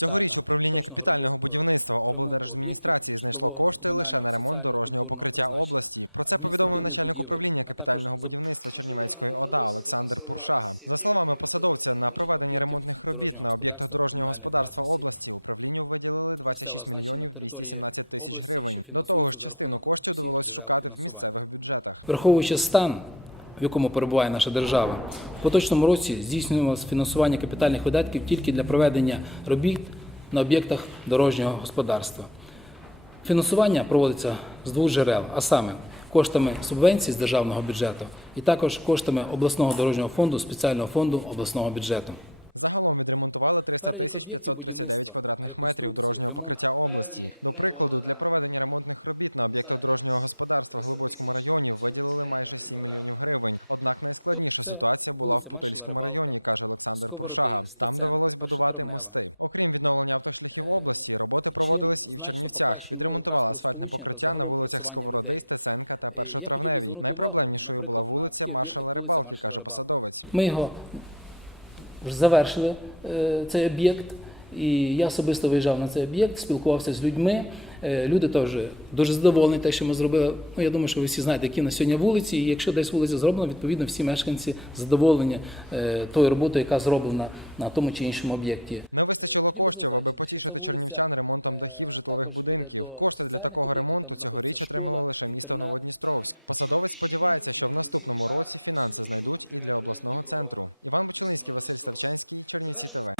капітального та поточного е, ремонту об'єктів житлового, комунального, соціального, культурного призначення, адміністративних будівель, а також рекомендую. об'єктів дорожнього господарства, комунальної власності місцевого значення на території області, що фінансується за рахунок усіх джерел фінансування. Враховуючи стан, в якому перебуває наша держава, в поточному році здійснювалося фінансування капітальних видатків тільки для проведення робіт на об'єктах дорожнього господарства. Фінансування проводиться з двох джерел, а саме коштами субвенцій з державного бюджету і також коштами обласного дорожнього фонду, спеціального фонду обласного бюджету. Перелік об'єктів будівництва, реконструкції, ремонту Певні негоди там, західність, 300 тисяч, на прибагати. Це вулиця Маршала Рибалка, Сковороди, Стаценка, Першотравнева. Е, Чим значно покращує умови транспорту сполучення та загалом пересування людей. Е, Я хотів би звернути увагу, наприклад, на такі об'єкти, як вулиця Маршала Рибалка. Ми його завершили, е, цей об'єкт, і я особисто виїжджав на цей об'єкт, спілкувався з людьми. Е, Люди теж дуже задоволені те, що ми зробили. Ну, я думаю, що ви всі знаєте, які на сьогодні вулиці. І якщо десь вулиця зроблена, відповідно всі мешканці задоволені е, тою роботою, яка зроблена на тому чи іншому об'єкті. Хотів би зазначити, що ця вулиця е, також веде до соціальних об'єктів, там знаходиться школа, інтернат. Завершується